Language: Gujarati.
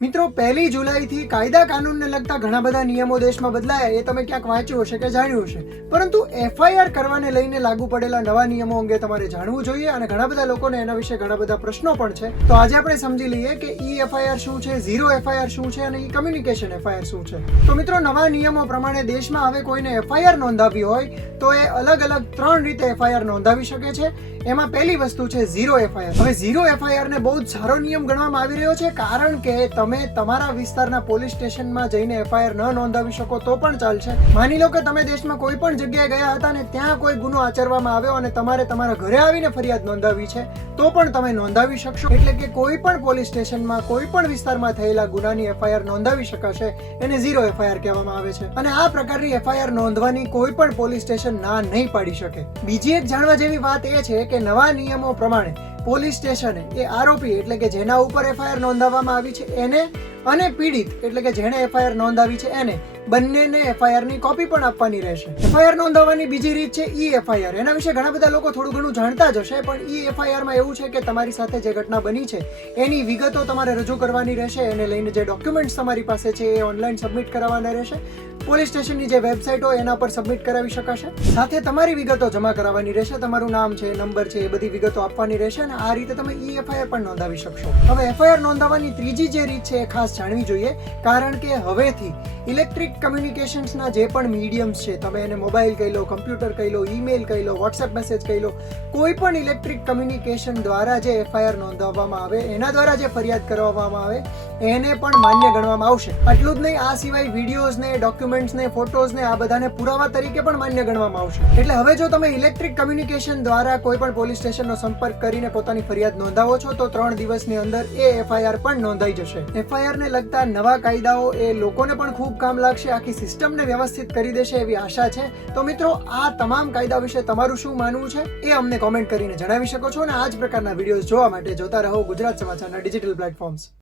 મિત્રો 1 જુલાઈથી કાયદા કાનૂનને લગતા ઘણા બધા નિયમો દેશમાં બદલાયા એ તમે ક્યાંક વાંચ્યું હશે કે જાણ્યું હશે, પરંતુ એફઆઈઆર કરવાને લઈને લાગુ પડેલા નવા નિયમો અંગે તમારે જાણવું જોઈએ અને ઘણા બધા લોકોને એના વિશે ઘણા બધા પ્રશ્નો પણ છે. તો આજે આપણે સમજી લઈએ કે ઈ એફઆઈઆર શું છે, ઝીરો એફઆઈઆર શું છે અને ઈ કમ્યુનિકેશન એફઆઈઆર શું છે. તો મિત્રો, નવા નિયમો પ્રમાણે દેશમાં હવે કોઈને એફઆઈઆર નોંધાવી હોય તો એ અલગ અલગ 3 રીતે એફઆઈઆર નોંધાવી શકે છે. એમાં પહેલી વસ્તુ છે ઝીરો એફઆઈઆર. હવે ઝીરો એફઆઈઆર ને બહુ જ સારો નિયમ ગણવામાં આવી રહ્યો છે, કારણ કે તમે તમારા વિસ્તારના પોલીસ સ્ટેશનમાં જઈને એફઆઈઆર ન નોંધાવી શકો તો પણ ચાલશે. માની લો કે તમે દેશમાં કોઈ પણ જગ્યાએ ગયા હતા ને ત્યાં કોઈ ગુનો આચરવામાં આવ્યો અને તમારે તમારા ઘરે આવીને ફરિયાદ નોંધાવી છે તો પણ તમે નોંધાવી શકશો. એટલે કે કોઈ પણ પોલીસ સ્ટેશનમાં કોઈ પણ વિસ્તારમાં થયેલા ગુનાની એફઆઈઆર નોંધાવી શકાશે. એને ઝીરો એફઆઈઆર કહેવામાં આવે છે અને આ પ્રકારની એફઆઈઆર નોંધવાની કોઈ પણ પોલીસ સ્ટેશન ના નહીં પાડી શકે. બીજી એક જાણવા જેવી વાત એ છે કે નવા નિયમો પ્રમાણે પોલીસ સ્ટેશને એ આરોપી એટલે કે જેના ઉપર એફઆઈઆર નોંધાવવામાં આવી છે એને અને પીડિત એટલે કે જેણે એફઆઈઆર નોંધાવી છે એને બંનેને એફઆઈઆર ની કોપી પણ આપવાની રહેશે. એફઆઈઆર નોંધાવવાની બીજી રીત છે ઈ એફઆઈઆર. એના વિશે ઘણા બધા લોકો થોડું ઘણું જાણતા જ હશે, પણ ઈ એફઆઈઆર માં એવું છે કે તમારી સાથે જે ઘટના બની છે એની વિગતો તમારે રજૂ કરવાની રહેશે. એને લઈને જે ડોક્યુમેન્ટ્સ તમારી પાસે છે એ ઓનલાઈન સબમિટ કરાવવાના રહેશે. પોલીસ સ્ટેશનની જે વેબસાઇટ હોય એના પર સબમિટ કરાવી શકાશે. સાથે તમારી વિગતો જમા કરાવવાની રહેશે. તમારું નામ છે, નંબર છે, એ બધી વિગતો આપવાની રહેશે અને આ રીતે તમે ઈ એફઆઈઆર પણ નોંધાવી શકશો. હવે એફઆઈઆર નોંધાવવાની ત્રીજી જે રીત છે એ ખાસ જાણવી જોઈએ, કારણ કે હવેથી ઇલેક્ટ્રિક કમ્યુનિકેશન્સના જે પણ મીડિયમ્સ છે, તમે એને મોબાઈલ કહી લો, કમ્પ્યુટર કહી લો, ઈમેલ કહી લો, વોટ્સએપ મેસેજ કહી લો, કોઈ પણ ઇલેક્ટ્રિક કમ્યુનિકેશન દ્વારા જે એફઆઈઆર નોંધાવવામાં આવે, એના દ્વારા જે ફરિયાદ કરવામાં આવે એને પણ માન્ય ગણવામાં આવશે. આટલું જ નહીં, આ સિવાય વિડીયોઝને, ડોક્યુમેન્ટ્સને, ફોટોઝને આ બધાને પુરાવા તરીકે પણ માન્ય ગણવામાં આવશે. એટલે હવે જો તમે ઇલેક્ટ્રિક કમ્યુનિકેશન દ્વારા કોઈ પણ પોલીસ સ્ટેશનનો સંપર્ક કરીને પોતાની ફરિયાદ નોંધાવો છો તો 3 દિવસની અંદર એ એફઆઈઆર પણ નોંધાઈ જશે. એફઆઈઆર ને લગતા નવા કાયદાઓ એ લોકોને પણ ખૂબ કામ લાગશે. આખી સિસ્ટમને વ્યવસ્થિત કરી દેશે એવી આશા છે. તો મિત્રો, આ તમામ કાયદા વિશે તમારું શું માનવું છે એ અમને કોમેન્ટ કરીને જણાવી શકો છો અને આ જ પ્રકારના વિડીયોઝ જોવા માટે જોતા રહો ગુજરાત સમાચારના ડિજિટલ પ્લેટફોર્મ્સ.